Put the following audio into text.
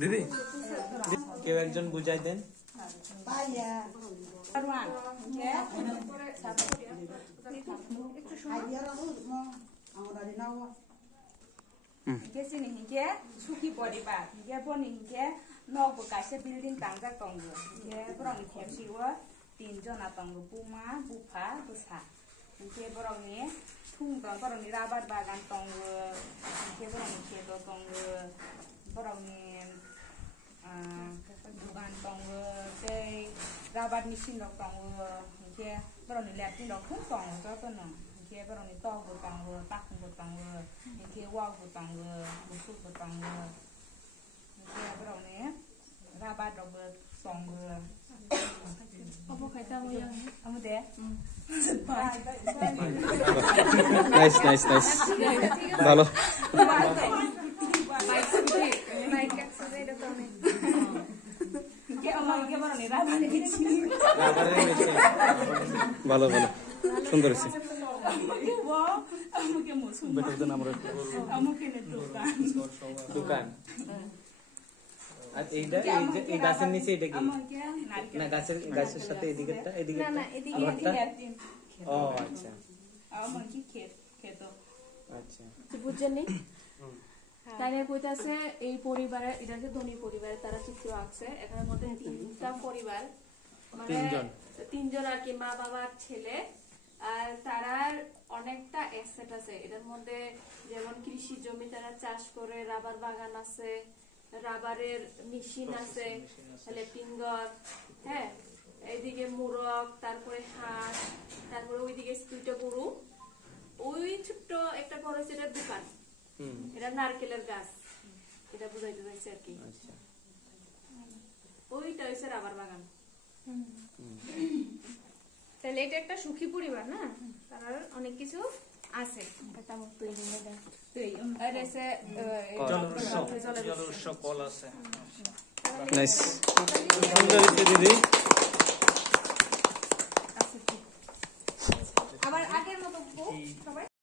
দিদি কেউ একজন বুঝাই দেন। সুখী পরিবার নব কাছে বিল্ডিং টাঙ্গা টঙ্গ বরং খেপসিও 3 जना टंग बुमा बुफा बुसा के बरंनि थुं दं बरंनि राबार बागान टंग के बरंनि खेतो टंग बरंनि दुकान टंग के राबार मेसिन टंग के बरंनि लेट्रिन थुं टंग जतन के बरंनि टंग टंग ताखुं टंग के वाव टंग मुसु टंग के बरंनि राबार दब टंग apa kata mo yang amo de nice ভালো ভালো ভালো সুন্দর হয়েছে দোকান আর এইটা এই গাছের নিচে এটা কি না গাছের সাথে এদিকেরটা এদিকেরটা না এদিকে ও আচ্ছা আমার কি খেত আচ্ছা তো বুঝছেন তাইলে কইতাছে এই পরিবারে এটা যে ধনী পরিবারে তারা চিত্র আঁকছে এখানের মধ্যে তিনটা পরিবার মানে তিনজন আর কি মা বাবা ছেলে আর তারার অনেকটা অ্যাসেট আছে এটার মধ্যে যেমন কৃষি জমি তারা চাষ করে রাবার বাগান আছে রাবারের মেশিন আছে লেপিংগর হ্যাঁ এইদিকে মুরগ তারপরে হাঁস তারপরে ওইদিকে দুইটা গরু ওই ছোট্ট একটা বড় সেটার দোকান এটা নারকেলের গাছ এটা বুঝাইতে চাইছে আর কি ওইটা হচ্ছে রাবার বাগান তাহলে এটা একটা সুখী পরিবার না তার অনেক কিছু আছে নাইস সুন্দর দিদি